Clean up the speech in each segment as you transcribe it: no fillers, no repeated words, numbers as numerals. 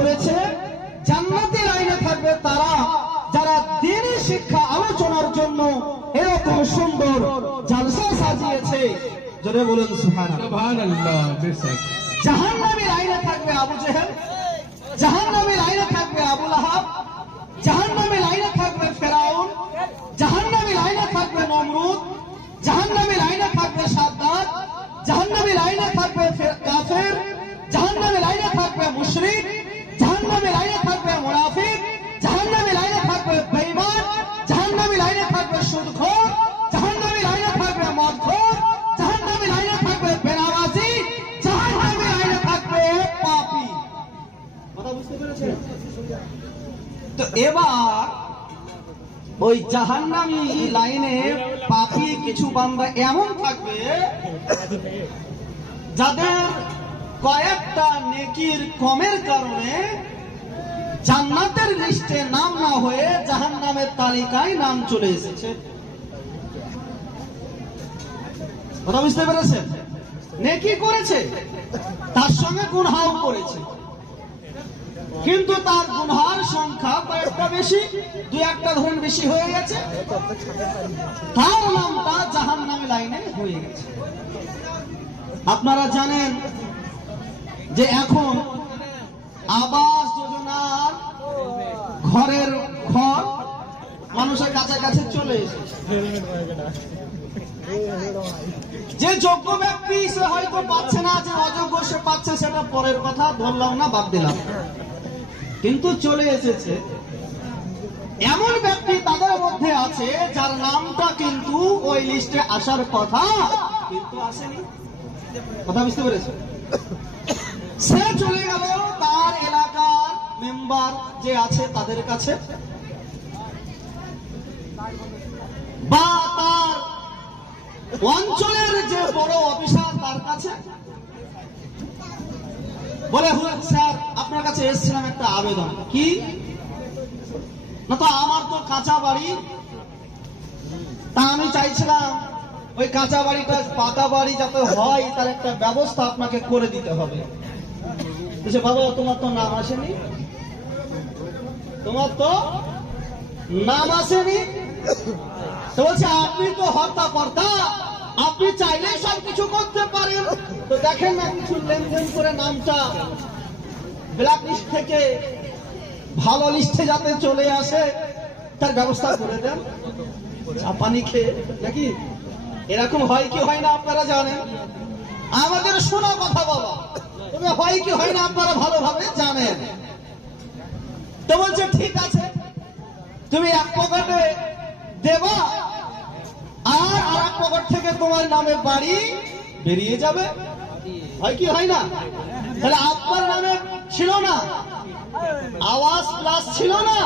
করেছে জান্নাতের লাইনে থাকবে তারা যারা দ্বীনি শিক্ষা আলোচনার জন্য এরকম সুন্দর জালসা সাজিয়েছে। জোরে বলুন সুবহানাল্লাহ। জাহান্নামের লাইনে থাকবে আবু জেহেল, জাহান্নামের লাইনে থাকবে আবু লাহাব, জাহান্নামের লাইনে থাকবে ফেরাউন, জাহান্নামের লাইনে থাকবে নমরুদ, জাহান্নামের লাইনে থাকবে সাদ্দাত, জাহান্নামের লাইনে থাকবে কাফের, জাহান্নামের লাইনে থাকবে মুশরিক, জাহান্নামের লাইনে থাকবে মুনাফিক, জাহান্নামের লাইনে থাকবে বেঈমান, জাহান্নামের লাইনে থাকবে সুদখোর, জাহান্নামের লাইনে থাকবে মদখোর, জাহান্নামের লাইনে থাকবে বেনামাজি, জাহান্নামের লাইনে থাকবে পাপী। কথা বুঝতে পেরেছেন? তো এবার ওই জাহান্নামী লাইনে পাপী কিছু বান্দা এমন থাকবে যাদের কয়েকটা নেকির কমের কারণে জান্নাতের লিস্টে নাম না হয়ে জাহান্নামের তালিকায় নাম চলে এসেছে। কথা বুঝতে পেরেছেন? নেকি করেছে, তার সঙ্গে গুনহাও করেছে, কিন্তু তার গুনহার সংখ্যা কয়েকটা বেশি, দুই একটা ধরেন বেশি হয়ে গেছে, তার নামটা জাহান্নামী লাইনে হয়ে গেছে। আপনারা জানেন যে এখন আবাস যোজনার ঘরের ঘর মানুষের কাছাকাছি চলে এসেছে। যে যোগ্য ব্যক্তি সে হয়তো পাচ্ছে না, যে অযোগ্য সে পাচ্ছে, সেটা পরের কথা, ধরলাম না, বাদ দিলাম, কিন্তু চলে এসেছে। এমন ব্যক্তি তাদের মধ্যে আছে যার নামটা কিন্তু ওই লিস্টে আসার কথা কিন্তু আসেনি। কথা বুঝতে পেরেছে? সে চলে গেল তার এলাকার মেম্বার যে আছে তাদের কাছে, বা তার অঞ্চলের যে বড় অফিসার তার কাছে, বলে হুজুর স্যার আপনার কাছে এসেছিলাম একটা আবেদন। কি না, তো আমার তো কাঁচা বাড়ি, তা আমি চাইছিলাম ওই কাঁচা বাড়িটা পাকা বাড়ি যাতে হয় তার একটা ব্যবস্থা আপনাকে করে দিতে হবে। বলছে বাবা তোমার তো নাম আসেনি, তোমার তো নাম আসেনি। তো বলছে আপনি তো হর্তা কর্তা, আপনি চাইলে সবকিছু করতে পারেন, তো দেখেন না কিছু লেনদেন করে নামটা ব্ল্যাক লিস্ট থেকে ভালো লিস্টে যাতে চলে আসে তার ব্যবস্থা করে দেন। চাপানি খেয়ে নাকি এরকম হয় কি হয় না আপনারা জানেন, আমাদের শোনা কথা বাবা, তবে হয় কি হয় না আপনারা ভালোভাবে জানেন। তো বলছে ঠিক আছে, তুমি এক পকেটে দেবা আর এক পকেট থেকে তোমার নামে বাড়ি বেরিয়ে যাবে। হয় কি হয় না? তাহলে আপনার নামে ছিল না, আবাস প্লাস ছিল না,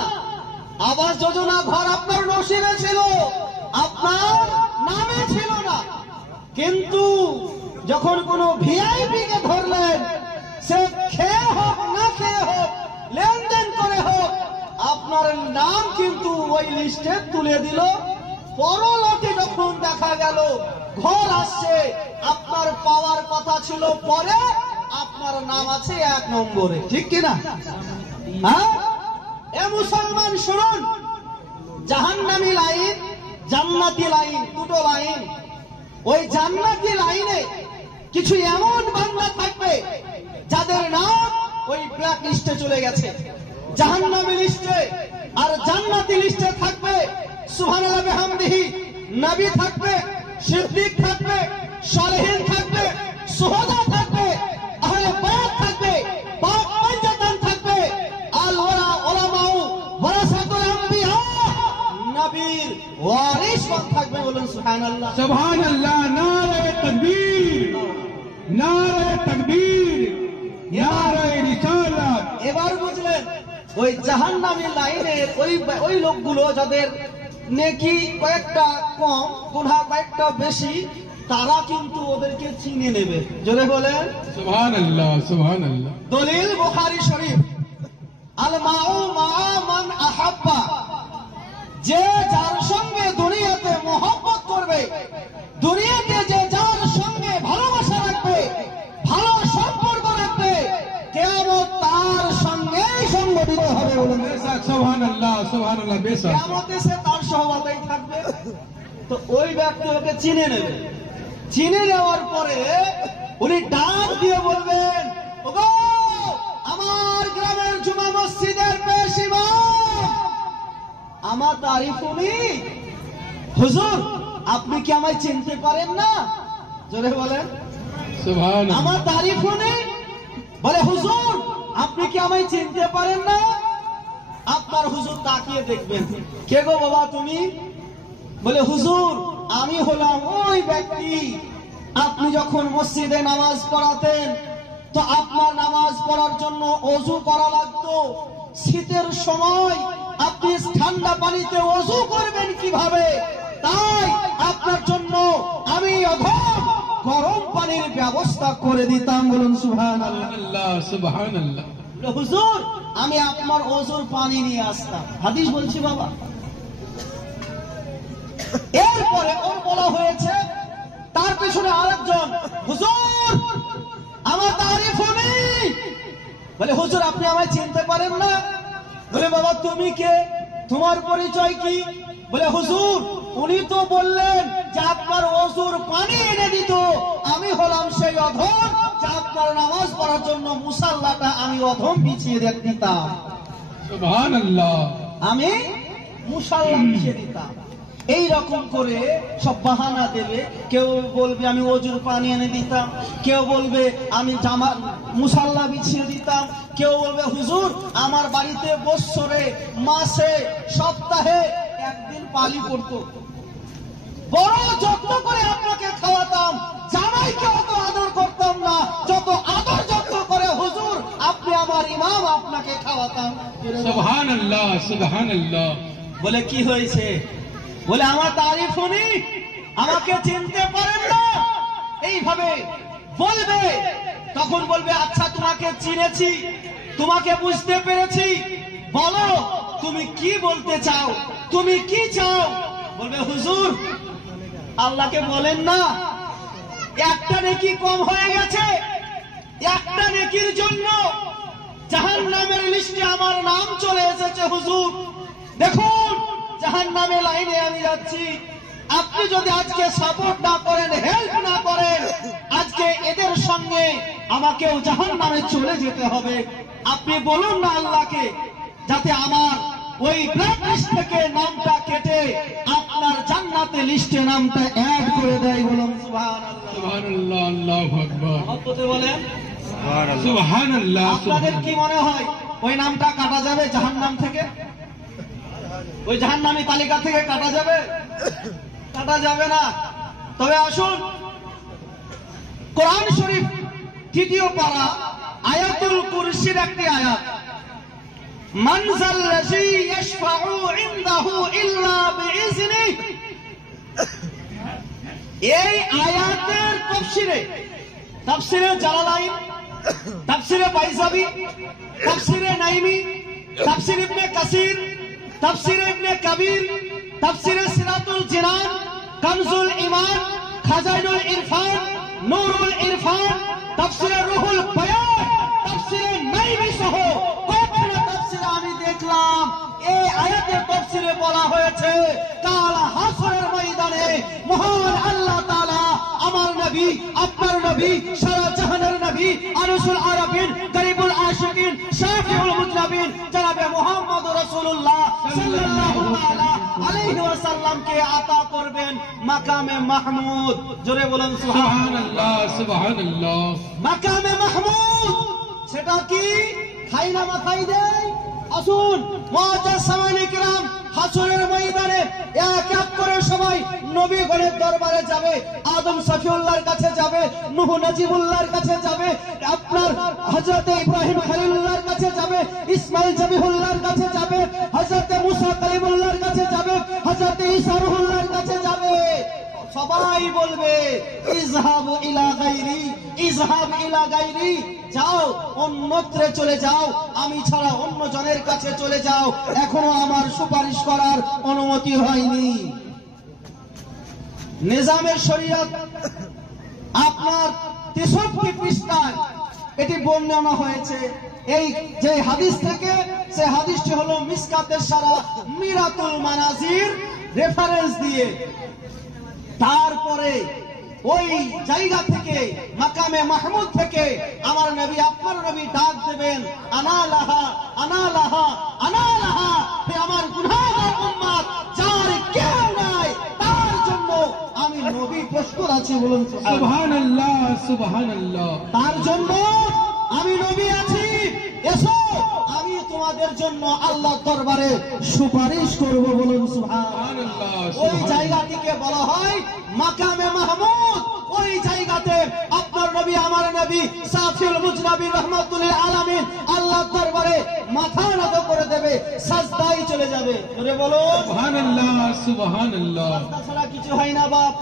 আবাস যোজনা ঘর আপনার নসিবে ছিল, আপনার নামে ছিল না, কিন্তু যখন কোন ভিআইপি কে ধরলেন, সে খেয়ে হোক না খেয়ে হোক, লেনদেন করে হোক, আপনার নাম কিন্তু ওই লিস্টে তুলে দিল। পরলোকে যখন দেখা গেল ঘর আসছে, আপনার পাওয়ার কথা ছিল পরে, আপনার নাম আছে 1 নম্বরে। ঠিক কিনা? হ্যাঁ, এ মুসলমান শুনুন, জাহান্নামী লাইন, জান্নাতি লাইন, দুটো লাইন। ওই জান্নাতি লাইনে কিছু এমন বান্দা থাকবে যাদের নাম ওই ব্ল্যাক লিস্টে চলে গেছে। জাহান্নামী লিস্টে আর জান্নাতি লিস্টে থাকবে সুবহানাল্লাহ বিহামদিহি নবী থাকবে, সিদ্দিক থাকবে, সালেহিন থাকবে, সুহাদা থাকবে, আহলে বায়াত থাকবে, পাক পঞ্চতন থাকবে, আল উলামাউ ওয়ারাসাতুল আম্বিয়া, নবীর ওয়ারিসগণ থাকবে। বলুন সুবহানাল্লাহ। সুবহানাল্লাহ। নারে তাকবীর, নারে তাকবীর, নারে রিসালাত। এবার বুঝলেন ওই জাহান্নামী লাইনের ওই লোকগুলো যাদের নেকি কয়েকটা কম, গুনাহ কয়েকটা বেশি, তারা কিন্তু ওদেরকে চিনে নেবে। জোরে বলেন সুবহানাল্লাহ, সুবহানাল্লাহ। দলিল বুখারী শরীফ, আল মাউ মা মান আহাব্বা, যে যার সঙ্গে দুনিয়াতে মহব্বত করবে, দুনিয়াতে যে যার সঙ্গে ভালোবাসা রাখবে, ভালো সম্পর্ক রাখবে, কিয়ামত তার সঙ্গে সুবহান আল্লাহ বেশক কিয়ামতে সে তার সহবাতেই থাকবে। তো ওই ব্যক্তি ওকে চিনে নেবে, চিনে নেওয়ার পরে উনি ডাক দিয়ে বলবেন, ওগো আমার গ্রামের জুমা মসজিদের পেশ ইমাম, আমার তারিফ উনি। হুজুর আপনি কি আমায় চিনতে পারেন না? জোরে বলেন সুবহান আমার তারিফ উনি। বলে হুজুর আপনি কি আমায় চিনতে পারেন না? আপনার হুজুর তাকিয়ে দেখবেন, কে গো বাবা তুমি? বলে হুজুর আমি হলাম ওই ব্যক্তি, আপনি যখন মসজিদে নামাজ পড়াতেন তো আপনার নামাজ পড়ার জন্য ওযু করা লাগতো, শীতের সময় আপনি ঠান্ডা পানিতে ওযু করবেন কিভাবে, তাই আপনার জন্য আমি অধম গরম পানির ব্যবস্থা করে দিতাম। বলুন সুবহানাল্লাহ। সুবহানাল্লাহ। হুজুর আমি আপনার ওযুর পানি নিয়ে আসতাম। হাদিস বলছি বাবা। এরপরে ওর বলা হয়েছে, তার পেছনে আরেকজন, হুজুর আমার তারিফ উনি। বলে হুজুর আপনি আমায় চিনতে পারেন না? বলে বাবা তুমি কে, তোমার পরিচয় কি? বলে হুজুর উনি তো বললেন যে আপনার ওযুর পানি এনে দিত, আমি হলাম সেই অধম যে আপনার নামাজ পড়ার জন্য মুসাল্লাটা আমি অধম বিছিয়ে দিতাম। সুবহানাল্লাহ। আমি মুসাল্লা বিছিয়ে দিতাম। এই রকম করে সব বাহানা দেবে, কেউ বলবে আমি ওযুর পানি এনে দিতাম, কেউ বলবে আমি জামা মুসাল্লা বিছিয়ে দিতাম, কেউ বলবে হুজুর আমার বাড়িতে বৎসরে মাসে সপ্তাহে একদিন পালি পড়তো, বড় যত্ন করে আপনাকে খাওয়াতাম, জামাইকে অত আদর করতাম না যত আদর যত্ন করে হুজুর আপনি আমার ইমাম আপনাকে খাওয়াতাম। সুবহানাল্লাহ সুবহানাল্লাহ। বলে কি হয়েছে? বলে আমার তারিফ উনি, আমাকে চিনতে পারেন না, এইভাবে বলবে। তখন বলবে আচ্ছা তোমাকে চিনেছি, তোমাকে বুঝতে পেরেছি, বলো তুমি কি বলতে চাও, তুমি কি চাও? বলবে হুজুর আল্লাহকে বলেন না একটা নেকি কম হয়ে গেছে, একটা নেকির জন্য জাহান্নামের লিস্টে আমার নাম চলে এসেছে হুজুর, দেখুন জাহান্নামের লাইনে আমি যাচ্ছি, আপনি যদি আজকে সাপোর্ট না করেন, হেল্প না করেন, আজকে এদের সঙ্গে আমাকেও জাহান্নামে চলে যেতে হবে। আপনি বলুন না আল্লাহকে যাতে আমার ওই ব্ল্যাক লিস্ট থেকে নামটা কেটে আপনার জান্নাতে লিস্টে নামটা অ্যাড করে দেয়। বলুন সুবহানাল্লাহ। সুবহানাল্লাহ। আল্লাহু আকবার। মহব্বতে বলেন সুবহানাল্লাহ। আপনাদের কি মনে হয় ওই নামটা কাটা যাবে জাহান্নাম থেকে? ওই জাহান্নামী তালিকা থেকে কাটা যাবে? কাটা যাবে না। তবে আসুন কোরআন শরীফ তৃতীয় পারা আয়াতুল কুরসির একটি আয়াত, মান যাল্লাযী ইয়াশফাউ ইনদাহু ইল্লা বিইজনিহি, এই আয়াতের তাফসিরে জালালাইন, তাফসিরে বাইজাবি, তাফসিরে নাইমি, তাফসির ইবনে কাসির, তাফসিরে ইবনে কাবির, তাফসিরে সিরাতুল জিনান, কানজুল ঈমান, খাজাইনুল ইরফান, নূরুল ইরফান, তাফসিরে রুহুল বায়ান, তাফসিরে নাইমি সহ কয়েকটা তাফসিরে আমি দেখলাম এই আয়াতের তাফসিরে বলা হয়েছে কাল হাসরের ময়দানে মহান আল্লাহ তাআলা আমার নবী, আপনার নবী, সারা জাহানের নবী, আনিসুল আরাফিন, গরিবুল আশিকিন, শাফিউল মুজনাবিন জনাবে মুহাম্মদ রাসূলুল্লাহ সাল্লাল্লাহু আলাইহি ওয়াসাল্লামকে আতা করবেন মাকামে মাহমুদ। জোরে বলুন সুবহানাল্লাহ সুবহানাল্লাহ। মাকামে মাহমুদ সেটা কি? খাই না মাথাই দেয়। আসুন মুআজ্জাজ সামানী কিরাম হাসরের ময়দানে এক এক করে সবাই নবীগণের দরবারে যাবে, আদম সফিউল্লাহর কাছে যাবে, নূহ নজিবুল্লাহর কাছে যাবে, আপনার হযরতে ইব্রাহিম খলিলুল্লাহর কাছে যাবে, ইসমাইল জবিহুল্লাহর কাছে যাবে, হযরতে মুসা কালিমুল্লাহর কাছে যাবে, হযরতে ঈসা রুহুল্লাহর কাছে যাবে। সবাই বলবে ইযহাবু ইলা গায়রি, ইযহাব ইলা গায়রি, যাও অন্যত্রে চলে যাও, আমি ছাড়া অন্য জনের কাছে চলে যাও, এখনো আমার সুপারিশ করার অনুমতি হয়নি। নিজামের শরীয়ত আপনার 63 পৃষ্ঠায় এটি বর্ণনা হয়েছে। এই যে হাদিস থেকে সে হাদিসটি হলো মিসকাতের সারা মিরাতুল মানাজির রেফারেন্স দিয়ে। তারপরে ওই জায়গা থেকে মাকামে মাহমুদ থেকে আমার নবী আপনার নবী ডাক দেবেন, আনা লাহা আনা লাহা আনা লাহা, হে আমার গুনাহগার উম্মত, যার কেউ নাই তার জন্য আমি নবী প্রস্তুত আছি। বলুন সুবহানাল্লাহ সুবহানাল্লাহ। তার জন্য আমি নবী আছি, এসো আমি তোমাদের জন্য আল্লাহর দরবারে সুপারিশ করব। বলুন সুবহানাল্লাহ। ওই জায়গাটিকে বলা হয় মাকামে মাহমুদ। ওই জায়গাতে আপনার নবী আমার নবী সাফিউল মুজনাবি রহমাতুল্লিল আলামিন আল্লাহর দরবারে মাথা নত করে দেবে, সাজদায় চলে যাবে। জোরে বলুন সুবহানাল্লাহ সুবহানাল্লাহ। তাছাড়া কিছু হয় না বাপ,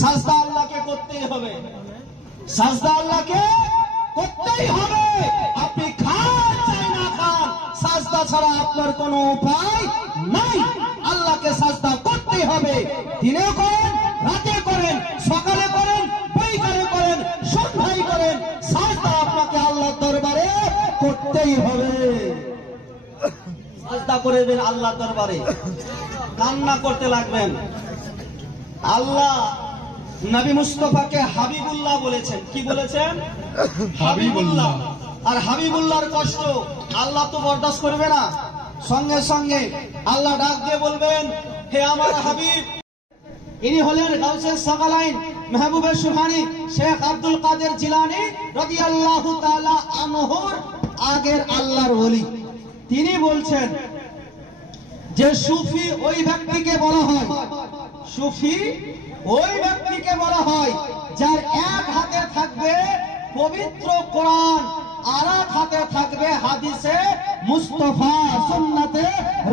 সাজদা আল্লাহকে করতেই হবে, সাজদা আল্লাহকে করতেই হবে। আপনি খান চাই না খান, সাজদা ছাড়া আপনার কোনো উপায় নাই। আল্লাহকে সাজদা করতেই হবে, দিনে করেন রাতে করেন, সকালে করেন বৈকালে করেন সন্ধ্যায় করেন, সাজদা আপনাকে আল্লাহর দরবারে করতেই হবে। সাজদা করবেন আল্লাহর দরবারে, কান্না করতে লাগবেন। আল্লাহ নবী মুস্তাফাকে হাবিবুল্লাহ বলেছেন। কি বলেছেন? হাবিবুল্লাহ। আর হাবিবুল্লাহর কষ্ট আল্লাহ তো বরদাস্ত করবে না। সঙ্গে সঙ্গে আল্লাহ ডাক দিয়ে বলবেন, হে আমার হাবিব। ইনি হলেন গাউসে সাকালাইন মেহবুবে সুবহানী শেখ আব্দুল কাদের জিলানী রাদিয়াল্লাহু তাআলা আনহুর আগের আল্লাহর ওলি। তিনি বলছেন যে সুফি ওই ব্যক্তিকে বলা হয়, সুফি ওই ব্যক্তিকে বলা হয় যার এক হাতে থাকবে পবিত্র কোরআন, আর এক হাতে থাকবে হাদিসে মুস্তাফা সুন্নাতে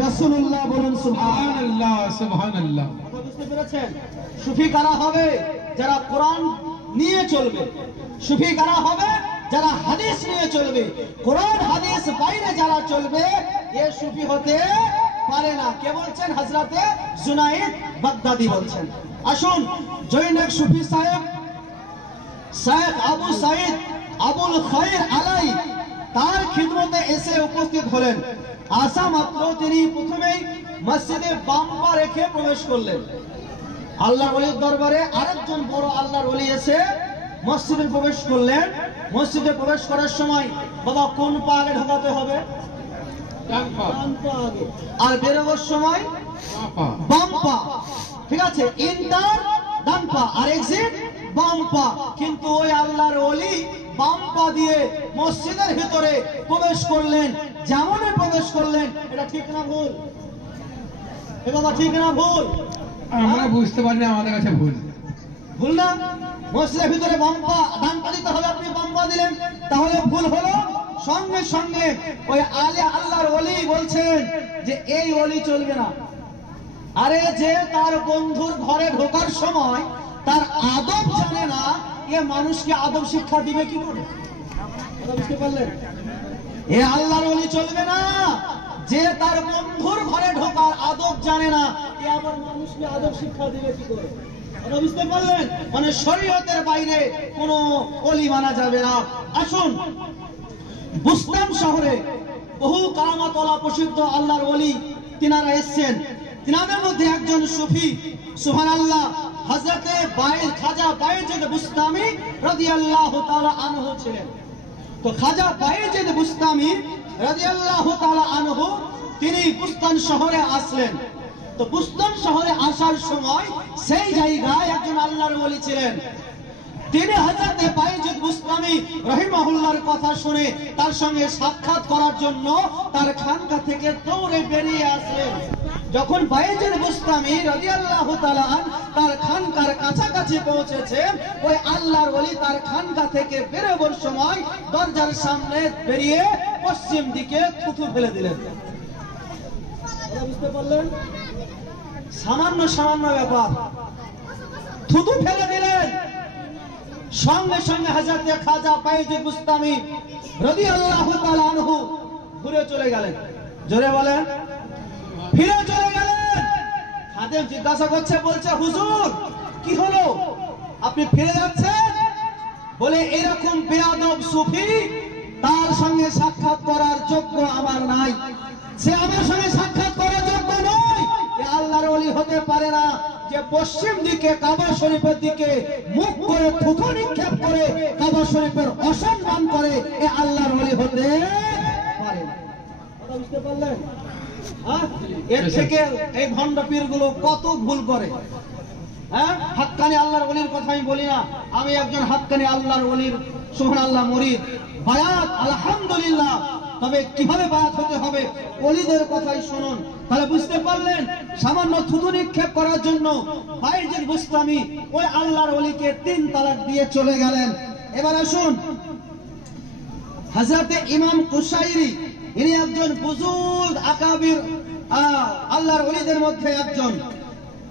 রাসূলুল্লাহ। বলুন সুবহানাল্লাহ সুবহানাল্লাহ। বুঝতে পেরেছেন? সুফি কারা হবে? যারা কোরআন নিয়ে চলবে। সুফি কারা হবে? যারা হাদিস নিয়ে চলবে। কোরআন হাদিস বাইরে যারা চলবে এ সুফি হতে পারে না। কে বলছেন? হযরতে জুনাইদ বাগদাদি বলছেন। আসুন জৈনক সুফি সাহেব শেখ আবু সাইদ আবুল খায়র আলাই তার খিদমতে এসে উপস্থিত হলেন। আসা মাত্র তিনি প্রথমেই মসজিদে বাম পা রেখে প্রবেশ করলেন। আল্লাহর ওলির দরবারে আরেকজন বড় আল্লাহর ওলি এসে মসজিদে প্রবেশ করলেন। মসজিদে প্রবেশ করার সময় বাবা কোন পা আগে ঢোকাতে হবে? ডান পা। ডান পা আগে। আর বেরোবার সময় বাম পা। বাম পা। ঠিক আছে, ইন্টার ডান পা আর এক্সিট বাম পা। কিন্তু ওই আল্লাহর ওলি বাম পা দিয়ে মসজিদের ভিতরে প্রবেশ করলেন। যেমনই প্রবেশ করলেন, এটা ঠিক না ভুল? এ বাবা ঠিক না ভুল? আমরা বুঝতে পারি না, আমাদের কাছে ভুল। ভুল না? মসজিদের ভিতরে বাম পা ডান পা দিতে হবে, আপনি বাম পা দিলেন, তাহলে ভুল হলো। সঙ্গে সঙ্গে ওই আলে আল্লাহর ওলি বলছেন যে এই ওলি চলবে না। আরে যে তার বন্ধুর ঘরে ঢোকার সময় তার আদব জানে না, এ মানুষকে আদব শিক্ষা দিবে কি করে? বুঝতে পারলেন? এ আল্লাহর ওলি চলবে না। যে তার বন্ধুর ঘরে ঢোকার আদব জানে না, এ আবার মানুষকে আদব শিক্ষা দিবে কি করে? বুঝতে পারলেন? মানে শরীয়তের বাইরে কোন ওলি মানা যাবে না। আসুন বুস্তান শহরে বহু কারামাতওয়ালা প্রসিদ্ধ আল্লাহর ওলি তিনারা এসেছেন। তিনাদের মধ্যে একজন সুফি সুবহানাল্লাহ হযরতে খাজা বায়েজিদ বুস্তামি রাদিয়াল্লাহু তাআলা আনহু ছিলেন। তো খাজা বায়েজিদ বুস্তামি রাদিয়াল্লাহু তাআলা আনহু তিনি বুস্তান শহরে আসলেন। তো বুস্তান শহরে আসার সময় সেই জায়গায় একজন আল্লাহর ওলি ছিলেন। তিনি হযরতে বায়েজিদ বুস্তামি রাহিমাহুল্লাহর কথা শুনে তার সঙ্গে সাক্ষাৎ করার জন্য তার খানকা থেকে দৌড়ে বেরিয়ে আসলেন। যখন বায়েজিদ বুস্তামি রাদিয়াল্লাহু তাআলা তার খানকার কাছাকাছি পৌঁছেছেন, ওই আল্লাহর ওলি তার খানকা থেকে বেরোবার সময় দরজার সামনে বেরিয়ে পশ্চিম দিকে থুথু ফেলে দিলেন। বুঝতে পারলেন? সামান্য সামান্য ব্যাপার, থুথু ফেলে দিলেন। সঙ্গে সঙ্গে হযরতে খাজা বায়েজিদ বুস্তামি রাদিয়াল্লাহু তাআলা আনহু ঘুরে চলে গেলেন। জোরে বলেন, ফিরে চলে গেলেন। খাদেম জিজ্ঞাসা করছে, বলছে হুজুর কি হলো, আপনি ফিরে যাচ্ছেন? বলে এরকম বেয়াদব সুফি তার সঙ্গে সাক্ষাৎ করার যোগ্য আমার নাই, সে আমার সঙ্গে সাক্ষাৎ করার যোগ্য নয়। এ আল্লাহর ওলি হতে পারে না যে পশ্চিম দিকে কাবা শরীফের দিকে মুখ করে থুথু নিক্ষেপ করে কাবা শরীফের অসম্মান করে। এ আল্লাহর ওলি হতে পারে না। কথা বুঝতে পারলেন? এর থেকে এই ভণ্ড পীর গুলো কত ভুল করে। হাক্কানি আল্লাহর ওলির কথা আমি বলি না, আমি একজন হাক্কানি আল্লাহর ওলির সুবহানাল্লাহ মুরিদ। বায়াত আলহামদুলিল্লাহ, তবে কিভাবে বায়াত হতে হবে ওলিদের কথাই শুনুন, তাহলে বুঝতে পারলেন। সামান্য থুতু নিক্ষেপ করার জন্য বাইজিদ বুস্তামি ওই আল্লাহর ওলিকে 3 তালাক দিয়ে চলে গেলেন। এবার আসুন, হযরতে ইমাম কুশাইরি, ইনি একজন বুজুর্গ আকাবির আল্লাহর ওলিদের মধ্যে একজন।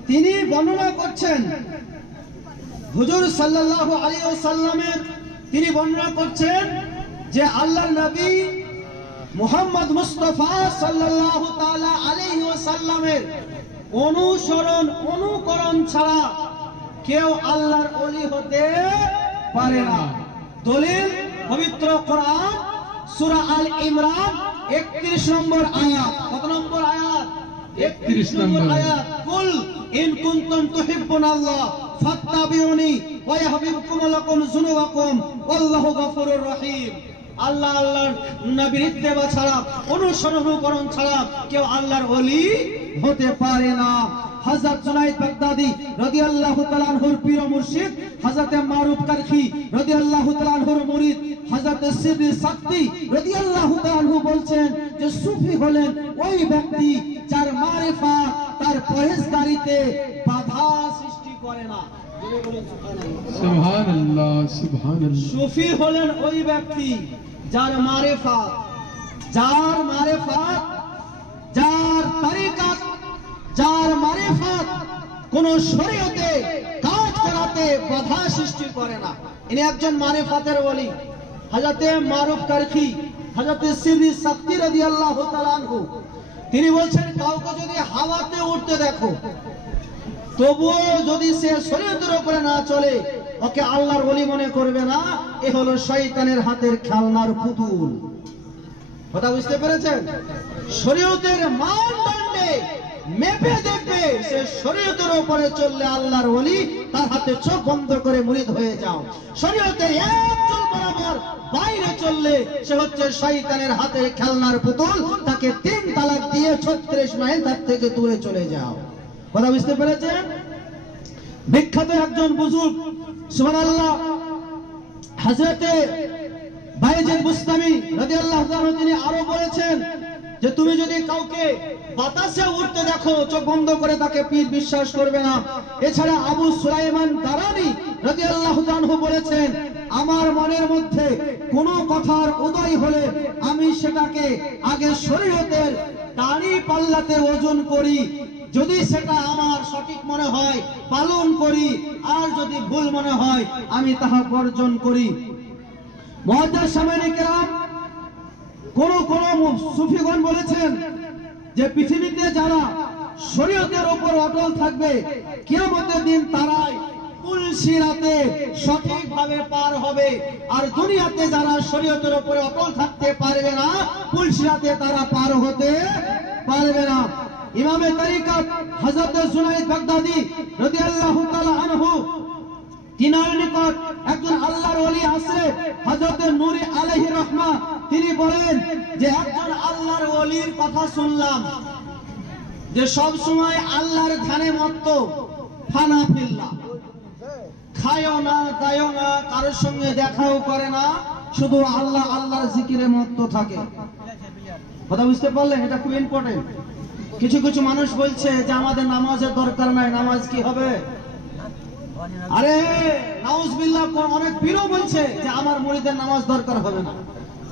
তিনি বর্ণনা করছেন হুজুর সাল্লাল্লাহু আলাইহি ওয়াসাল্লামের, তিনি বর্ণনা করছেন যে আল্লাহর নবী মুহাম্মদ মুস্তাফা সাল্লাল্লাহু তাআলা আলাইহি ওয়াসাল্লামের অনুকরণ ছাড়া কেউ আল্লাহর ওলি হতে পারে না। দলিল পবিত্র কোরআন সূরা আল ইমরান 31 নম্বর আয়াত। কত নম্বর আয়াত? 31 নম্বর আয়াত। কুল ইন কুনতুম তুহিব্বুনাল্লাহ ফাত্তাবিউনি ওয়া ইয়াহবিবকুম লাকুম যুনুবাকুম ওয়াল্লাহু গফুরুর রহিম। আল্লাহ আল্লাহর নবীর ইত্তেবা ছাড়া, অনুকরণ ছাড়া কেউ আল্লাহর ওলি হতে পারে না। হযরত জুনাইদ বাগদাদি রাদিয়াল্লাহু তাআলা আনহুর পীর ও মুর্শিদ, হযরত মারুফ কারখি রাদিয়াল্লাহু তাআলা আনহুর মুরিদ হযরত সিররি সাক্তি রাদিয়াল্লাহু তাআলা আনহু বলছেন যে সুফি হলেন ওই ব্যক্তি যার মারিফাত তার পরহেজগারিতে বাধা সৃষ্টি করে না। সুবহানাল্লাহ, সুবহানাল্লাহ। সুফি হলেন ওই ব্যক্তি যার মারিফাত, যার তরিকত, যার মারিফাত কোন শরীয়তে কাজ করাতে বাধা সৃষ্টি করে না। ইনি একজন মারিফাতের ওলি। হযরতে মারুফ কারখি, হযরতে সিররি সাক্তি রাদিয়াল্লাহু তাআলা আনহু, তিনি বলছেন কাউকে যদি হাওয়াতে উঠতে দেখো, তবুও যদি সে শরীয়তের উপরে না চলে, ওকে আল্লাহর ওলি মনে করবে না। এ হলো শয়তানের হাতের খেলনার পুতুল। কথা বুঝতে পেরেছেন? শরীয়তের মানদণ্ডে মেপে দেখবে, সে শরীয়তের উপরে চললে আল্লাহর ওলি, তার হাতে চোখ বন্ধ করে মুরিদ হয়ে যাও। শরীয়তের এক চুল বরাবর বাইরে চললে সে হচ্ছে শয়তানের হাতের খেলনার পুতুল, তাকে 3 তালাক দিয়ে 36 মাইল তার থেকে দূরে চলে যাও। কথা বুঝতে পেরেছেন? বিখ্যাত একজন বুজুর্গ সুবহানাল্লাহ হযরতে বাইজিদ বুস্তামি রাদিয়াল্লাহু তাআলা, তিনি আরো বলেছেন যে তুমি যদি কাউকে বাতাসে উড়তে দেখো, চোখ বন্ধ করে তাকে পীর বিশ্বাস করবে না। এছাড়া আবু সুলাইমান দারানি রাদিয়াল্লাহু তাআলা বলেছেন, আমার মনের মধ্যে কোনো কথার উদয় হলে আমি সেটাকে আগে শরীয়তের দাড়ি পাল্লাতে ওজন করি, যদি সেটা আমার সঠিক মনে হয় পালন করি, আর যদি ভুল মনে হয় আমি তাহা বর্জন করি। মুআজ্জাজ সামাইনে কেরাম, কোন সুফিগণ বলেছেন যে পৃথিবীতে যারা শরীয়তের উপর অটল থাকবে, কিয়ামতের দিন তারাই পুলসিরাতে সঠিকভাবে পার হবে। আর দুনিয়াতে যারা শরীয়তের উপরে অটল থাকতে পারবে না, পুলসিরাতে তারা পার হতে পারবে না। ইমামে তরিকত হযরত জুনাইদ বাগদাদি রাদিয়াল্লাহু তাআলা আনহু, তিনার নিকট একজন আল্লাহর ওলি আছে হযরত নূরি আলাইহি রাহমা, তিনি বলেন যে একজন আল্লাহর ওলির কথা শুনলাম যে সব সময় আল্লাহর ধ্যানে মত্ত, ফানা ফিল্লাহ, খায়ও না দায়ও না, কারোর সঙ্গে দেখাও করে না, শুধু আল্লাহ আল্লাহর জিকিরে মত্ত থাকে। কথা বুঝতে পারলেন? এটা খুব ইম্পর্টেন্ট। কিছু কিছু মানুষ বলছে যে আমাদের নামাজের দরকার নাই, নামাজ কি হবে? আরে নাউজুবিল্লাহ, অনেক পীরও বলছে যে আমার মুরিদের নামাজ দরকার হবে না।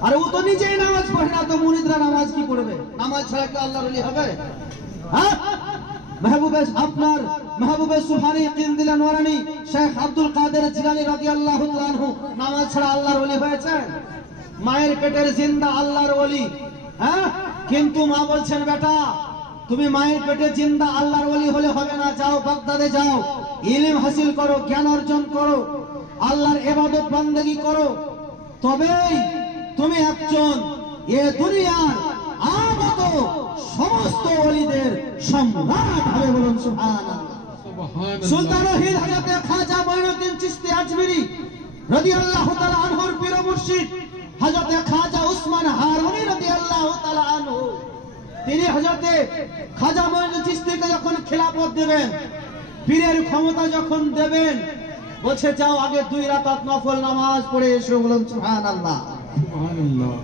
আরে ও তো নিজেই নামাজ পড়ে না, তো মুরিদরা নামাজ কি পড়বে? নামাজ ছাড়া কি আল্লাহর ওলি হবে? হ্যাঁ, আপনার মাহবুবে সুবহানী কিন্দিলা নোরানি শেখ আব্দুল কাদের জিলানী রাদিয়াল্লাহু তাআলা আনহু নামাজ ছাড়া আল্লাহর ওলি হয়েছে? মায়ের পেটের জিন্দা আল্লাহর ওলি। হ্যাঁ, কিন্তু মা বলছেন বেটা তুমি মায়ের পেটে জিন্দা আল্লাহর ওলি হলে হবে না, যাও বাগদাদে যাও, ইলম হাসিল করো, জ্ঞান অর্জন করো, আল্লাহর ইবাদত বান্দেগী করো, তবেই তুমি একজন এ দুনিয়ার আগত সমস্ত ওলিদের সম্রাট হবে। বলুন সুবহানাল্লাহ। সুলতান ওহিদ হযরত খাজা মঈনুদ্দিন চিশতি আজমিরি রাদিয়াল্লাহু তাআলা আনহুর পীর মুর্শিদ হযরত খাজা উসমান হারুনি রাদিয়াল্লাহু তাআলা আনহু, তিনি হযরত খাজা মঈনুদ্দিন চিশতিকে যখন খেলাফত দেবেন, পীরের ক্ষমতা যখন দেবেন, বলছে যাও আগে 2 রাকাত নফল নামাজ পড়ে এসো। বলুন সুবহানাল্লাহ।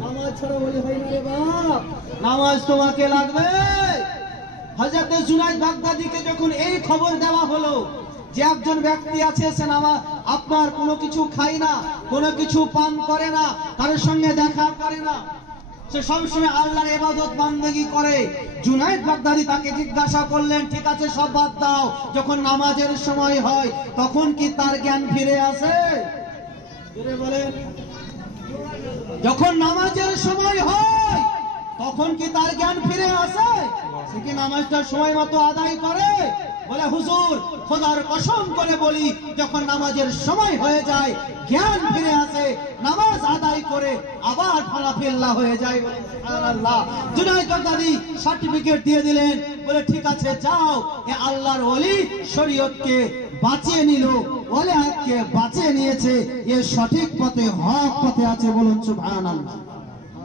নামাজ ছাড়া ওলি হয় না রে বাপ, নামাজ তোমাকে লাগবে। হযরত জুনায়েদ বাগদাদীকে যখন এই খবর দেওয়া হলো যে একজন ব্যক্তি আছে, সে আপনার কোনো কিছু খায় না, কোনো কিছু পান করে না, কারোর সঙ্গে দেখা করে না, সে সবসময় আল্লাহর ইবাদত বান্দেগি করে, জুনায়েদ বাগদাদী তাকে জিজ্ঞাসা করলেন, ঠিক আছে সব বাদ দাও, যখন নামাজের সময় হয় তখন কি তার জ্ঞান ফিরে আসে? বলে যখন নামাজের সময় হয় তখন কি তার জ্ঞান ফিরে আসে? সে কি নামাজটা সময় মতো আদায় করে? বলে হুজুর খোদার কসম করে বলি, যখন নামাজের সময় হয়ে যায় জ্ঞান ফিরে আসে, নামাজ আদায় করে আবার ফালাফিল্লা হয়ে যায়। সুবহানাল্লাহ। জুনায়েদ বাগদাদী সার্টিফিকেট দিয়ে দিলেন, বলে ঠিক আছে যাও, এ আল্লাহর ওলি শরীয়তকে বাঁচিয়ে নিল, ওলিয়াতকে বাঁচিয়ে নিয়েছে, এ সঠিক পথে হক পথে আছে। বলুন সুবহানাল্লাহ।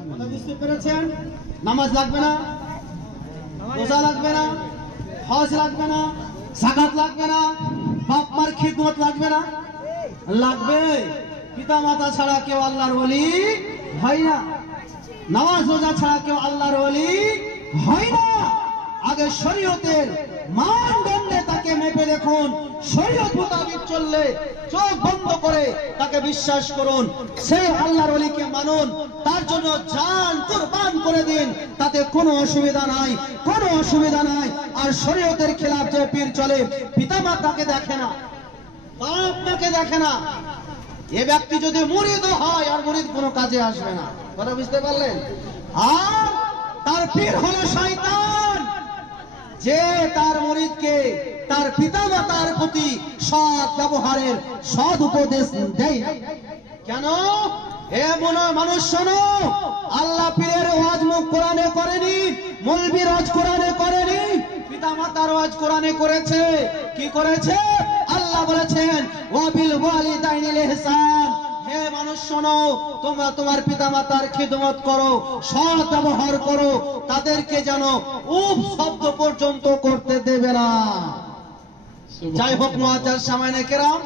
কথা বুঝতে পেরেছেন? নামাজ লাগবে না, রোজা লাগবে না, হজ লাগবে না, যাকাত লাগবে না, বাপ মার খিদমত লাগবে না? লাগবে। পিতা মাতা ছাড়া কেউ আল্লাহর ওলি হয় না, নামাজ রোজা ছাড়া কেউ আল্লাহর ওলি হয় না। আগে শরীয়তের মানদণ্ডে তাকে মেপে দেখুন, শরীয়ত মোতাবেক চললে চোখ বন্ধ করে তাকে বিশ্বাস করুন, সেই আল্লাহর ওলিকে মানুন, তার জন্য জান কুরবান করে দিন, তাতে কোনো অসুবিধা নাই, কোনো অসুবিধা নাই। আর শরীয়তের খেলাফ যে পীর চলে, পিতামাতাকে দেখে না, বাপমাকে দেখে না, এ ব্যক্তি যদি মুরিদ হয় আর মুরিদ কোনো কাজে আসবে না। কথা বুঝতে পারলেন? আর তার পীর হলো শয়তান, যে তার মুরিদকে তার পিতামাতার প্রতি সৎ ব্যবহারের সৎ উপদেশ দেয় না। কেন? হে মানুষ শোনো, আল্লাহ পীরের ওয়াজ মুখ কোরআনে করেনি, মৌলবীর ওয়াজ কোরআনে করেনি, পিতামাতার ওয়াজ কোরআনে করেছে। কি করেছে? আল্লাহ বলেছেন ওয়াবিল ওয়ালিদাইনিল ইহসান। হে মানুষ শোনো, তোমরা তোমার পিতামাতার খিদমত করো, সৎ ব্যবহার করো, তাদেরকে যেন উফ শব্দ পর্যন্ত করতে দেবে না। যাই হোক মুআজ্জাজ সামাইনে কেরাম,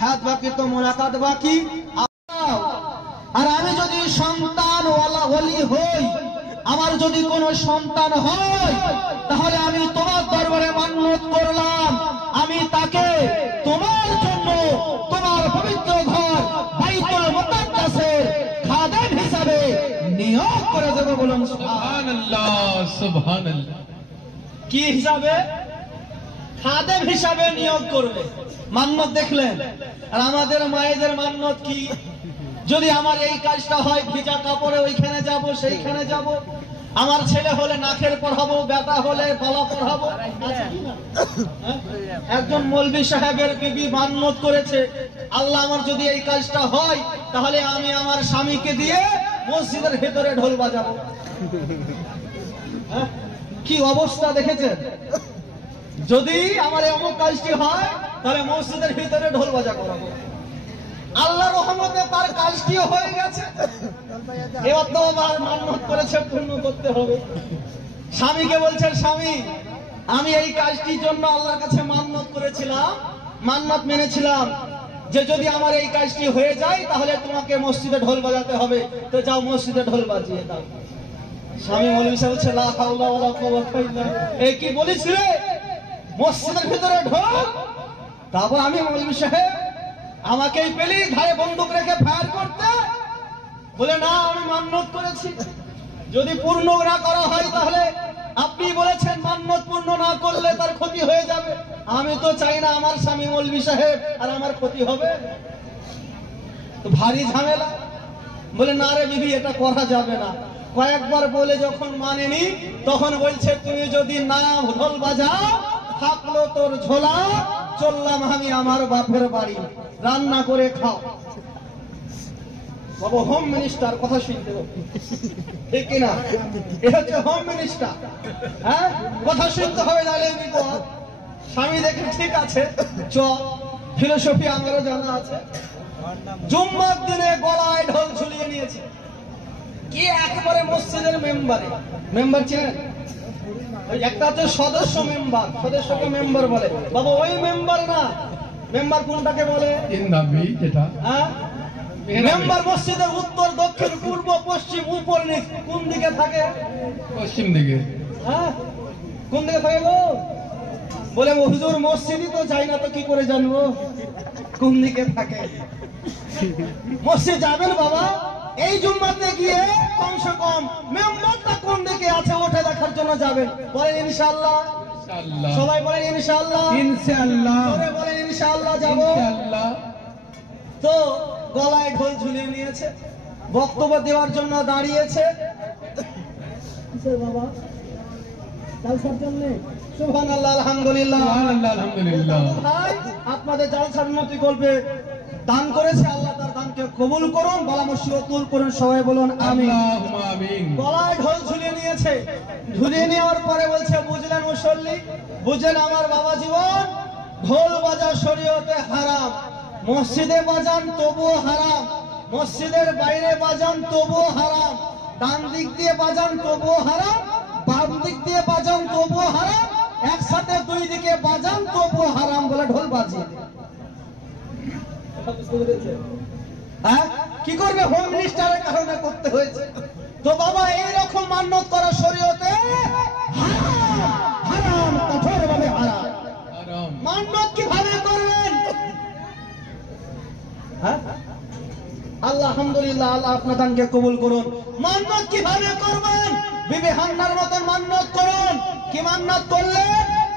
হাত বাকি তো মোলাকাত বাকি। আর আমি যদি সন্তান ওলি হই, আমার যদি কোনো সন্তান হয়, তাহলে আমি তোমার দরবারে মান্যত করলাম, আমি তাকে তোমার জন্য তোমার পবিত্র ঘর বাইতুল মুকাদ্দাসের খাদেম হিসাবে নিয়োগ করে দেব। বলুন সুবহানাল্লাহ, সুবহানাল্লাহ। কি হিসাবে? খাদেম হিসাবে নিয়োগ করবে। মান্যত দেখলেন? আর আমাদের মায়েদের মান্যত কি? যদি আমার এই কাজটা হয়, ভিজা কাপড়ে ওইখানে যাব, সেইখানে যাব, আমার ছেলে হলে নাকের পড়াবো, বেটা হলে গলা পড়াবো। একজন মৌলভী সাহেবের বিবি মান্যত করেছে, আল্লাহ আমার যদি এই কাজটা হয়, তাহলে আমি আমার স্বামীকে দিয়ে মসজিদের ভেতরে ঢোল বাজাবো। কি অবস্থা দেখেছেন? যদি আমার এমন কাজটি হয়, তাহলে মসজিদের ভিতরে ঢোল বাজা করাবো। আল্লাহ রহমতে তার কাজটিও হয়ে গেছে, এবার তো আবার মান্যত করেছে, পূর্ণ করতে হবে। স্বামীকে বলছেন, স্বামী আমি এই কাজটির জন্য আল্লাহর কাছে মান্যত করেছিলাম, মান্যত মেনেছিলাম যে যদি আমার এই কাজটি হয়ে যায় তাহলে তোমাকে মসজিদে ঢোল বাজাতে হবে, তো যাও মসজিদে ঢোল বাজিয়ে দাও। স্বামী মৌলভী সাহেব বলছে, লা হাওলা ওয়ালা কুওয়াতা ইল্লা বিল্লাহ। এই কি বলেছিলে? মসজিদের ভিতরে ঢোল? তারপর আমি মৌলভী সাহেব আমাকেই পেলি ঘাড়ে বন্দুক রেখে ফায়ার করতে? বলে না, আমি মান্যত করেছি, যদি পূর্ণ না করা হয় তাহলে আপনি বলেছেন মান্যত পূর্ণ না করলে তার ক্ষতি হয়ে যাবে। আমি তো চাই না আমার স্বামী মৌলভী সাহেব আর আমার ক্ষতি হবে, তো ভারী ঝামেলা। বলে না রে বিবি, এটা করা যাবে না। কয়েকবার বলে যখন মানেনি, তখন বলছে তুমি যদি না ঢোল বাজাও, থাকলো তোর ঝোলা, চললাম আমি আমার বাপের বাড়ি, রান্না করে খাও। বাবা হোম মিনিস্টার কথা শুনতে হবে, ঠিক কিনা? এ হচ্ছে হোম মিনিস্টার। হ্যাঁ, কথা শুনতে হবে, নাহলে বিপদ। স্বামী দেখে ঠিক আছে, চ ফিলোসফি আমারও জানা আছে। জুম্মার দিনে গলায় ঢোল ঝুলিয়ে নিয়েছে, কি একেবারে মসজিদের মেম্বারে। মেম্বার ছিলেন ওই একটা হচ্ছে সদস্য মেম্বার, সদস্যকে মেম্বার বলে। বাবা ওই মেম্বার না, মেম্বার কোনটাকে বলে? ইন্দাবি যেটা হ্যাঁ, মেম্বার মসজিদের উত্তর, দক্ষিণ, পূর্ব, পশ্চিম, উপর, নিচ কোন দিকে থাকে? পশ্চিম দিকে। হ্যাঁ, কোন দিকে থাকে গো? বলে হুজুর মসজিদই তো যাই না, তো কি করে জানবো কোন দিকে থাকে? মসজিদ যাবেন বাবা, এই জুম্মাতে গিয়ে কমসে কম মেম্বারটা কোন দিকে আছে ওঠে দেখার জন্য যাবেন। বলেন ইনশাআল্লাহ। ইনশাআল্লাহ। সবাই বলেন ইনশাআল্লাহ। ইনশাআল্লাহ। সবাই বলেন ইনশাআল্লাহ যাবো। ইনশাআল্লাহ। তো গলায় ঢোল ঝুলিয়ে নিয়েছে, বক্তব্য দেওয়ার জন্য দাঁড়িয়েছে। বাবা জালসার জন্য সুবহানাল্লাহ, আলহামদুলিল্লাহ। সুবহানাল্লাহ, আলহামদুলিল্লাহ। ভাই আপনাদের জালসার উন্নতি করবে দান করেছে, আল্লাহ তার দানকে কবুল করুন। বলা মুসিবতুল করুন, সবাই বলুন আমিন। আল্লাহুম্মা আমিন। গলায় ঢোল ঝুলিয়ে নিয়েছে, ঝুলিয়ে নেওয়ার পরে বলছে, বুঝলেন মুসল্লি, বুঝলেন আমার বাবা জীবন, ঢোল বাজা শরীয়তে হারাম। মসজিদে বাজান তবুও হারাম, মসজিদের বাইরে বাজান তবুও হারাম, ডান দিক দিয়ে বাজান তবুও হারাম, বাম দিক দিয়ে বাজান তবুও হারাম, একসাথে দুই দিকে বাজান তবুও হারাম বলে ঢোল বাজিয়ে দেয়। হ্যাঁ, কি করবে? হোম মিনিস্টারের কারণে করতে হয়েছে। তো বাবা এইরকম মান্যত করা শরীয়তে হারাম, হারাম, কঠোরভাবে হারাম। হারাম। মান্যত কিভাবে করবেন? হ্যাঁ, আল্লাহ আলহামদুলিল্লাহ, আল্লাহ আপনার দানকে কবুল করুন। মান্যত কিভাবে করবেন? বিবি হান্নার মতন মান্যত করুন। কি মান্যত করলে?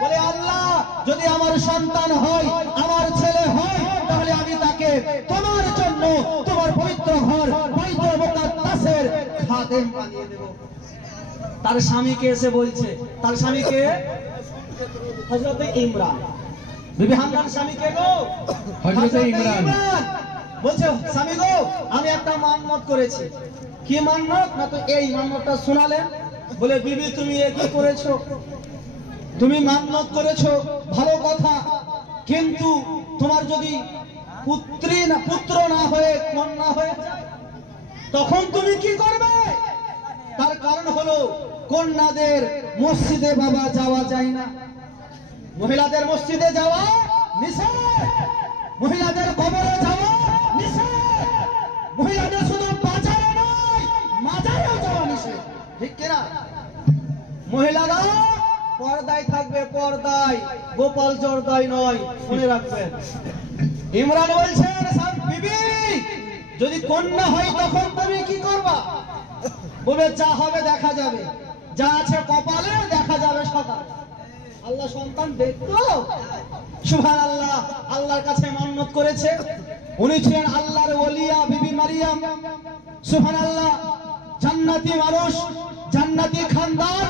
বলে আল্লাহ যদি আমার সন্তান হয়, আমার ছেলে হয়, তাহলে আমি তাকে তোমার জন্য তোমার পবিত্র ঘর বাইতুল মুকাদ্দাসের খাদেম বানিয়ে দেব। তার স্বামীকে এসে বলছে, তার স্বামীকে হযরত ইমরান, বিবি হান্নার স্বামীকে গো হযরত ইমরান বলছে, স্বামী গো আমি একটা মান্যত করেছি। কি মান্যত? না তো এই মান্যতটা শোনালেন। বলে বিবি তুমি এ কি করেছো? তুমি মান্যত করেছো ভালো কথা, কিন্তু তোমার যদি পুত্র না হয়ে কন্যা হয়ে যায়, তখন তুমি কি করবে? তার কারণ হলো কন্যাদের মসজিদে বাবা যাওয়া যায় না, মহিলাদের মসজিদে যাওয়া নিষেধ, মহিলাদের কবরে যাওয়া নিষেধ, মহিলাদের শুধু বাজারে নয় মাজারেও যাওয়া নিষেধ, ঠিক কিনা? মহিলারা পর্দায় থাকবে, পর্দায়, গোপাল জর্দায় নয়, শুনে রাখবেন। ইমরান বলছেন, বিবি যদি কন্যা হয় তখন তুমি কি করবা? বলে যা হবে দেখা যাবে, যা আছে কপালে দেখা যাবে সকালে। আল্লাহ সন্তান দেখতো। সুবহানাল্লাহ, আল্লাহর কাছে মান্যত করেছে। উনি ছিলেন আল্লাহর ওলিয়া বিবি মারিয়াম। সুবহানাল্লাহ, জান্নাতি মানুষ, জান্নাতি খানদান,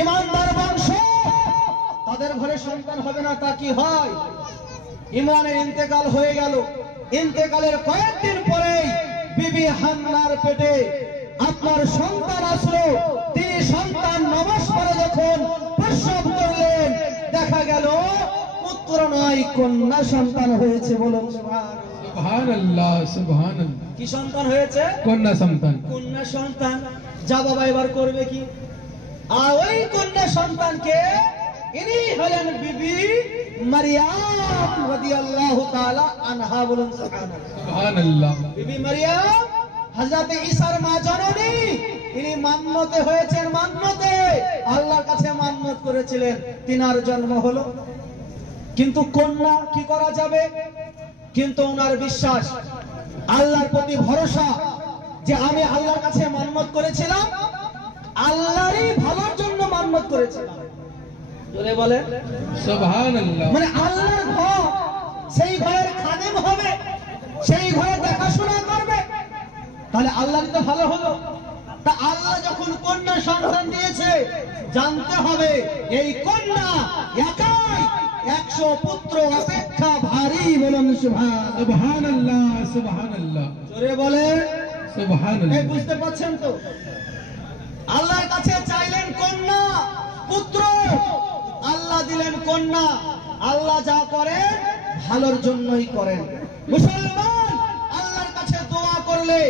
ইমানদার বংশ, তাদের ঘরে সন্তান হবে না তা কি হয়? ইমরানের ইন্তেকাল হয়ে গেল। ইন্তেকালের কয়েকদিন পরেই বিবি হান্নার পেটে আপনার সন্তান আসলো। তিনি সন্তান নমস্কারে যখন প্রসব করলেন, দেখা গেল পুত্র নয় কন্যা সন্তান হয়েছে। বলুন সুবহানাল্লাহ, সুবহানাল্লাহ। কি সন্তান হয়েছে? কন্যা সন্তান। কন্যা সন্তান। যা বাবা এবার করবে কি? আর ওই কন্যা সন্তানকে ইনি হলেন বিবি মারিয়াম রাদিয়াল্লাহু তাআলা আনহা। বলুন সুবহানাল্লাহ, সুবহানাল্লাহ। বিবি মারিয়াম হযরত ঈসার মা জননী, তিনি মান্যতে হয়েছেন, মান্যতে আল্লাহর কাছে মান্যত করেছিলেন, তিনার জন্ম হলো। কিন্তু কন্যা কি করা যাবে? কিন্তু ওনার বিশ্বাস, আল্লাহর প্রতি ভরসা, যে আমি আল্লাহর কাছে মান্যত করেছিলাম, আল্লাহরই ভালোর জন্য মান্যত করেছিলাম। জোরে বলে সুবহানাল্লাহ। মানে আল্লাহর ঘর, সেই ঘরের খাদেম হবে, সেই ঘরে দেখাশোনা করবে, তাহলে আল্লাহর তো ভালো হলো। তা আল্লাহ যখন কন্যা সন্তান দিয়েছে, জানতে হবে এই কন্যা একাই 100 পুত্র অপেক্ষা ভারী। বলুন সুবহানাল্লাহ, সুবহানাল্লাহ, সুবহানাল্লাহ। জোরে বলে সুবহান এই আল্লাহ বুঝতে পারছেন তো? আল্লাহর কাছে চাইলেন কন্যা পুত্র, আল্লাহ দিলেন কন্যা। আল্লাহ যা করেন ভালোর জন্যই করেন। মুসলমান, আল্লাহর কাছে দোয়া করলে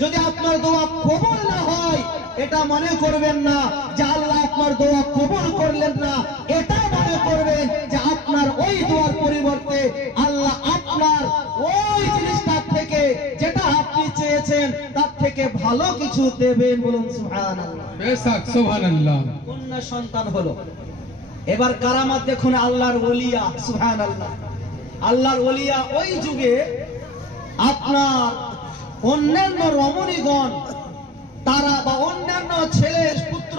যদি আপনার দোয়া কবুল না হয়, এটা মনে করবেন না যে আল্লাহ আপনার দোয়া কবুল করলেন না, এটা মনে করবেন যে আপনার ওই দোয়ার পরিবর্তে আল্লাহ আপনার ওই জিনিসটার থেকে, যেটা আপনি চেয়েছেন তার থেকে ভালো কিছু দেবেন। বলুন সুবহানাল্লাহ। বেশক সুবহানাল্লাহ। কন্যা সন্তান হলো। এবার কারামাত দেখুন আল্লাহর ওলিয়া। সুবহানাল্লাহ। আল্লাহর ওলিয়া ওই যুগে আপনার অন্যান্য রমণীগণ তারা বা অন্যান্য ছেলে পুত্র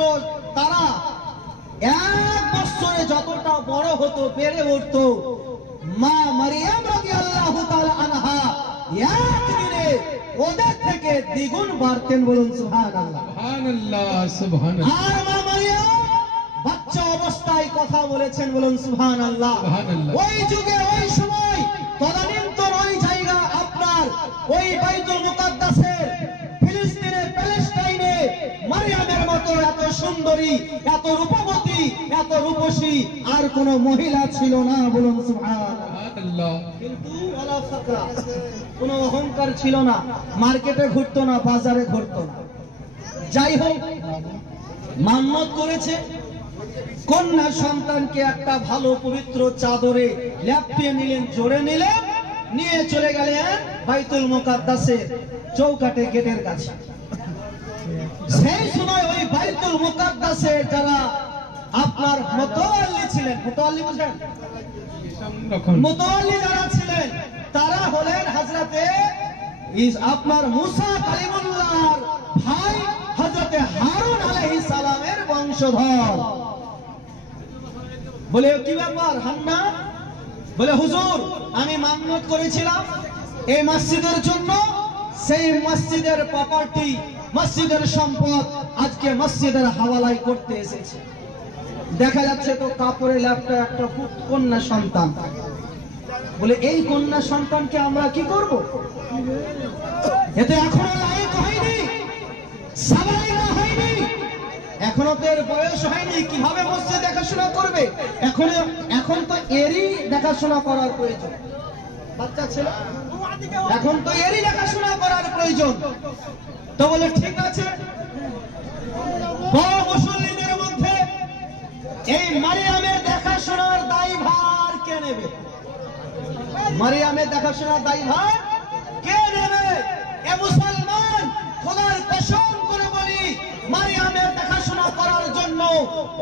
তারা এক বছরে যতটা বড় হতো, বেড়ে উঠতো, মা মারিয়াম রাদিয়াল্লাহু তাআলা আনহা একদিনে ওদের থেকে দ্বিগুণ বাড়তেন। বলুন সুবহানাল্লাহ। সুবহানাল্লাহ সুবহানাল্লাহ। আর মা মারিয়াম বাচ্চা অবস্থায় কথা বলেছেন। বলুন সুবহানাল্লাহ। সুবহানাল্লাহ। ওই যুগে ওই সময় তদানীন্তন ওই জায়গা আপনার ওই বাইতুল মুকাদ্দাসের ফিলিস্তিনে প্যালেস্টাইনে মারিয়ামের মতো এত সুন্দরী, এত রূপবতী, এত রূপসী আর কোন মহিলা ছিল না। বলুন সুবহানাল্লাহ। সুবহানাল্লাহ। কিন্তু ওয়ালা ফাকরা, কোনো অহংকার ছিল না, মার্কেটে ঘুরতো না, বাজারে ঘুরতো না। যাই হোক, মান্নত করেছে কন্যা সন্তানকে একটা ভালো পবিত্র চাদরে ল্যাপিয়ে নিলেন, জোরে নিলেন, নিয়ে চলে গেলেন বাইতুল মুকাদ্দাসের চৌকাঠে গেটের কাছে। সেই সময় ওই বাইতুল মুকাদ্দাসের যারা আপনার মুতাওয়াল্লি ছিলেন, মুতাওয়াল্লি বুঝেন, সংরক্ষণ। মুতাওয়াল্লি যারা ছিলেন তারা হলেন হযরতে আপনার মুসা কালিমুল্লাহর ভাই হযরতে হারুন আলাইহিস সালামের বংশধর। বলে কি ব্যাপার হান্না? বলে হুজুর, আমি মান্নত করেছিলাম এই মসজিদের জন্য, সেই মসজিদের প্রপার্টি, মসজিদের সম্পদ আজকে মসজিদের হাওয়ালায় করতে এসেছে। দেখা যাচ্ছে তো কাপড়ে ল্যাপটা একটা কন্যা সন্তান। বলে এই কন্যা সন্তানকে আমরা কি করব? এতে এখনো লায়ক হয়নি, সাবাইনা হয়নি, এখনো তো এর বয়স হয়নি, কিভাবে মসজিদ দেখাশোনা করবে? এখন তো এরই দেখাশোনা করার প্রয়োজন। বাচ্চা ছেলে, এখন তো এরই দেখাশোনা করার প্রয়োজন। তো বলে ঠিক আছে, বড় মুসল্লিদের মধ্যে এই মারিয়ামের দেখাশোনার দায়ভার কে নেবে? মারিয়ামের দেখাশোনার দায়ভার কে নেবে? এ মুসলমান, খোদার কসম করে বলি, মারিয়ামের দেখাশোনা করার জন্য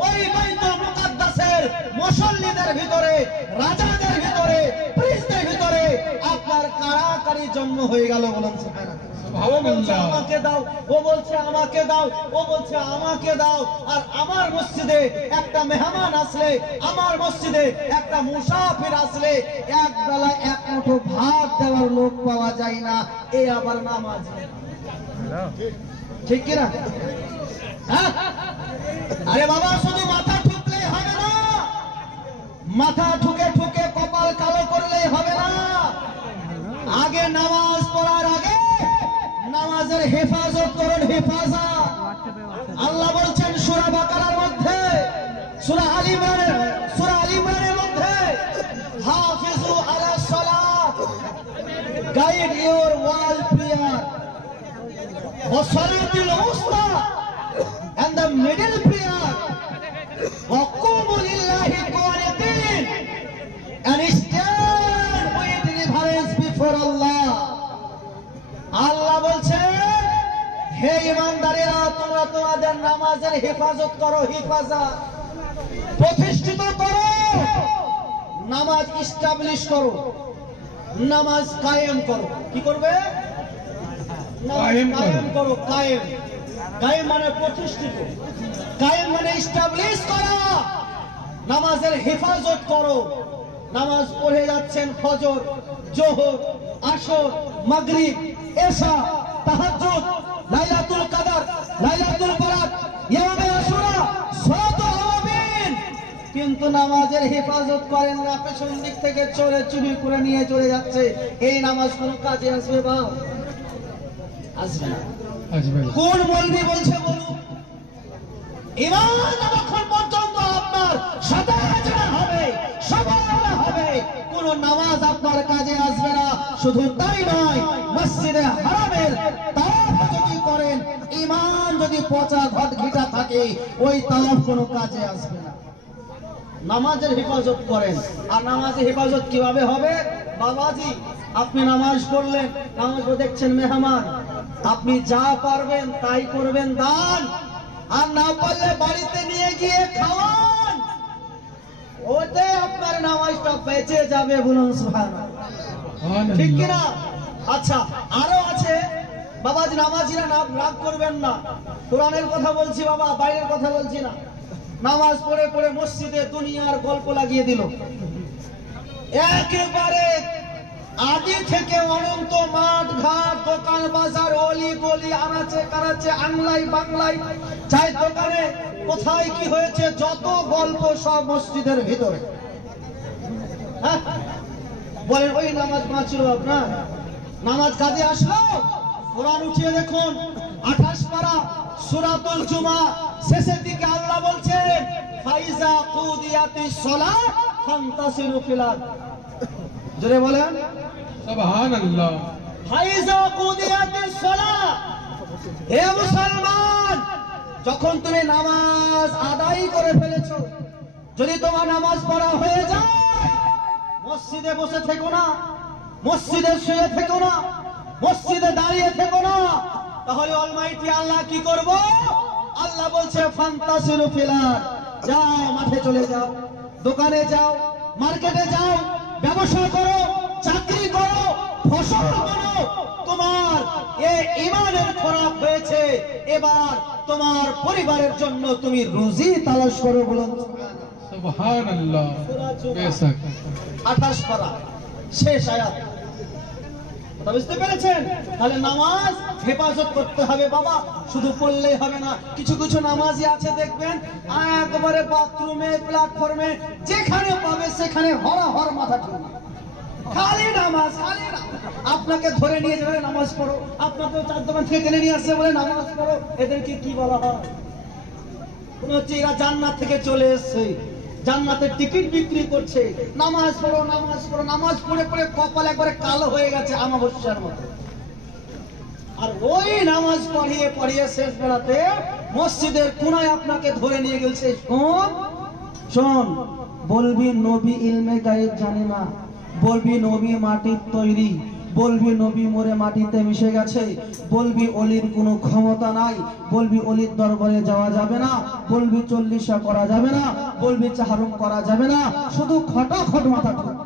ওই বাইতুল মুকাদ্দাসের মুসল্লিদের ভিতরে, রাজাদের ভিতরে, প্রিন্সদের ভিতরে আপনার কারাকারি জন্ম হয়ে গেল। বলুন সুবহানাল্লাহ। ও বলছে আমাকে দাও, ও বলছে আমাকে দাও, ও বলছে আমাকে দাও। আর আমার মসজিদে একটা মেহমান আসলে, আমার মসজিদে একটা মুসাফির আসলে এক বেলা এক মুঠো ভাত দেওয়ার লোক পাওয়া যায় না, এ আবার নামাজ। ঠিক কিনা? হ্যাঁ? আরে বাবা, শুধু মাথা ঠুকলেই হবে না, মাথা ঠুকে ঠুকে কপাল কালো করলেই হবে না। আগে নামাজ পড়ার আগে নামাজের হেফাজত করুন, হেফাজত। আল্লাহ বলছেন সূরা বাকারার মধ্যে, সূরা আল ইমরানের মধ্যে, হাফিজু আলাস সালাত, গাইড ইওর ওয়াল প্রেয়ার, ওয়া সালাতুল উসতা and the middle prayer, wa qumu lillahi qanitin, and stand with reverence before Allah. আল্লাহ বলছে, হে ইমানদারেরা, তোমরা তোমাদের নামাজের হেফাজত করো, হেফাজত প্রতিষ্ঠিত করো, নামাজ ইস্টাবলিশ করো, নামাজ কায়েম করো। কি করবে? কায়েম করো। কায়েম, কায়েম মানে প্রতিষ্ঠিত, কায়েম মানে ইস্টাবলিশ করা। নামাজের হেফাজত করো। নামাজ পড়ে যাচ্ছেন ফজর, জোহর, আসর, মাগরিব, এশা, তাহাজ্জুদ, লাইলাতুল কদর, লাইলাতুল বারাত, ইয়ামে আশুরা, সালাতুল আওয়াবিন, কিন্তু নামাজের হেফাজত করেন না, পেছন দিক থেকে চোরে চুরি করে নিয়ে চলে যাচ্ছে। এই নামাজ কোন কাজে আসবে? বা আসবে না। আসবে না। কোন মৌলবি বলছে বলুন? ইমান যতক্ষণ পর্যন্ত আপনার সতেজ না হবে, সবল না হবে, কোন নামাজ আপনার কাজে আসবে না। শুধু তাই নয়, মসজিদে হারামের তাওয়াফ যদি করেন, ইমান যদি পচা ঘট ঘিটা থাকে, ওই তাওয়াফ কোনো কাজে আসবে না। নামাজের হেফাজত করেন। আর নামাজের হেফাজত কিভাবে হবে? বাবাজি, আপনি নামাজ পড়লেন, নামাজ দেখছেন মেহমান, আপনি যা পারবেন তাই করবেন দান, আর না পারলে বাড়িতে নিয়ে গিয়ে খাওয়ান, ওতে আপনার নামাজটা বেঁচে যাবে। বলুন সুবহানাল্লাহ, ঠিক কিনা? আচ্ছা, আরো আছে বাবাজি, নামাজিরা রাগ করবেন না, কোরআনের কথা বলছি বাবা, বাইরের কথা বলছি না। নামাজ পড়ে পড়ে মসজিদে দুনিয়ার গল্প লাগিয়ে দিল, একেবারে আদি থেকে অনন্ত মাঠ ঘাট দোকান বাজার অলি গলি আনাচে কানাচে আংলাই বাংলাই চাই দোকানে কোথায় কি হয়েছে যত গল্প সব মসজিদের ভিতরে। হ্যাঁ, বলেন ওই নামাজ বাঁচলো আপনার? নামাজ কাজে আসলো? কোরআন উঠিয়ে দেখুন 28 পারা সূরাতুল জুমা শেষের দিকে আল্লাহ বলছেন, ফাইজা কুদিয়াতিস সালাত ফান্তাসিরু ফিল আরদ। জোরে বলেন সুবহানাল্লাহ। ফাইজা কুদিয়াতিস সালাত। হে মুসলমান, যখন তুমি নামাজ আদায় করে ফেলেছো, যদি তোমার নামাজ পড়া হয়ে যায়, মসজিদে বসে থেকো না, মসজিদে শুয়ে থেকো না, মসজিদে দাঁড়িয়ে থেকো না, তাহলে অলমাইটি আল্লাহ কি করব? আল্লাহ বলছে ফান্তাসিরু ফিল আরদ, যাও মাঠে চলে যাও, দোকানে যাও, মার্কেটে যাও, ব্যবসা করো, চাকরি করো, ফসল করো। তোমার এই ইমানের খরাব হয়েছে, এবার তোমার পরিবারের জন্য তুমি রুজি তালাশ করো। বলুন সুবহানাল্লাহ। বেশক 28 পারা শেষ আয়াত। কথা বুঝতে পেরেছেন? তাহলে নামাজ হেফাজত করতে হবে বাবা, শুধু পড়লেই হবে না। কিছু কিছু নামাজি আছে দেখবেন, একবারে বাথরুমে প্ল্যাটফর্মে যেখানে পাবে সেখানে হর মাথা ঠুকে খালি নামাজ, খালি আপনাকে ধরে নিয়ে যাবে নামাজ পড়ো, আপনাকে চার দোকান থেকে টেনে নিয়ে আসছে বলে নামাজ পড়ো। এদেরকে কি বলা হয়? মনে হচ্ছে এরা জান্নাত থেকে চলে এসছে, জান্নাতের টিকিট বিক্রি করছে। নামাজ পড়ো, নামাজ পড়ো, নামাজ পড়ে পড়ে কপাল একবারে কালো হয়ে গেছে আমাবস্যার মতো। আর ওই নামাজ পড়িয়ে পড়িয়ে শেষ বেলাতে মসজিদের কোনায় আপনাকে ধরে নিয়ে গেছে, শোন শোন, বলবি নবী ইলমে গায়েব জানে না, বলবি নবী মাটির তৈরি, বলবি নবী মরে মাটিতে মিশে গেছে, বলবি অলির কোনো ক্ষমতা নাই, বলবি অলির দরবারে যাওয়া যাবে না, বলবি চল্লিশা করা যাবে না, বলবি চাহারুম করা যাবে না, শুধু খটাখট মাথা ঠুক।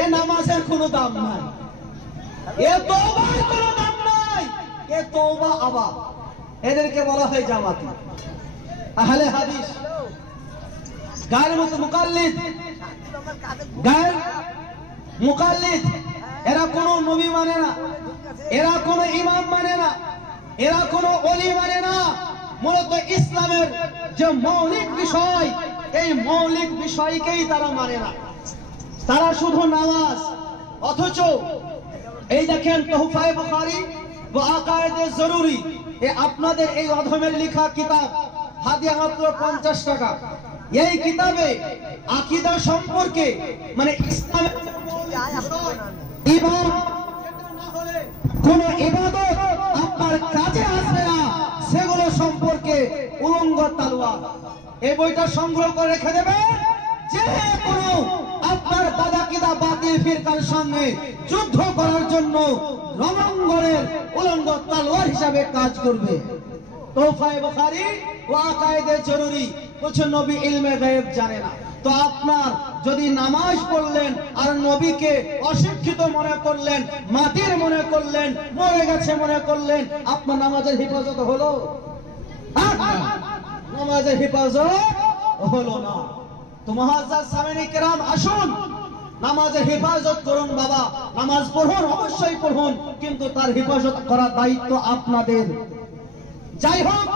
এ নামাজের কোনো দাম নাই, এ তওবার কোনো দাম নাই, এ তওবা আবা। এদেরকে বলা হয় জামাতি, আহলে হাদিস, গায়ের মতো মুকাল্লিদ, গায়ের মুকাল্লিদ। এরা কোনো নবী মানে না, এরা কোনো ইমাম মানে না, এরা কোনো ওলি মানে না। মূলত ইসলামের যে মৌলিক বিষয়, এই মৌলিক বিষয়কেই তারা মানে না, তারা শুধু নামাজ। অথচ এই দেখেন তোহফায়ে বুখারী ও আকায়েদে জরুরি, এ আপনাদের এই অধমের লেখা কিতাব, হাদিয়া মাত্র 50 টাকা। এই কিতাবে আকীদা সম্পর্কে, মানে ইসলামের কোন ইবাদত আপনার কাজে আসবে না সেগুলো সম্পর্কে উলঙ্গ তালওয়ার, এই বইটা সংগ্রহ করে রেখে দেবেন। যে কোনো আপনার বাদাকিদা বাতিল ফিরকার সঙ্গে যুদ্ধ করার জন্য রণাঙ্গনের উলঙ্গ তালওয়ার হিসাবে কাজ করবে। তোহফায়ে বুখারী ও আকায়েদে জরুরি বলছে নবী ইলমে গায়েব জানে না। তো আপনার যদি নামাজ পড়লেন আর নবীকে অশিক্ষিত মনে করলেন, মাটির মনে করলেন, মরে গেছে মনে করলেন, আপনার নামাজের হেফাজত হলো? নামাজের হেফাজত হলো না। তো মুআজ্জাজ সামিঈন কিরাম, আসুন নামাজের হেফাজত করুন বাবা, নামাজ পড়ুন, অবশ্যই পড়ুন, কিন্তু তার হেফাজত করার দায়িত্ব আপনাদের। যাই হোক,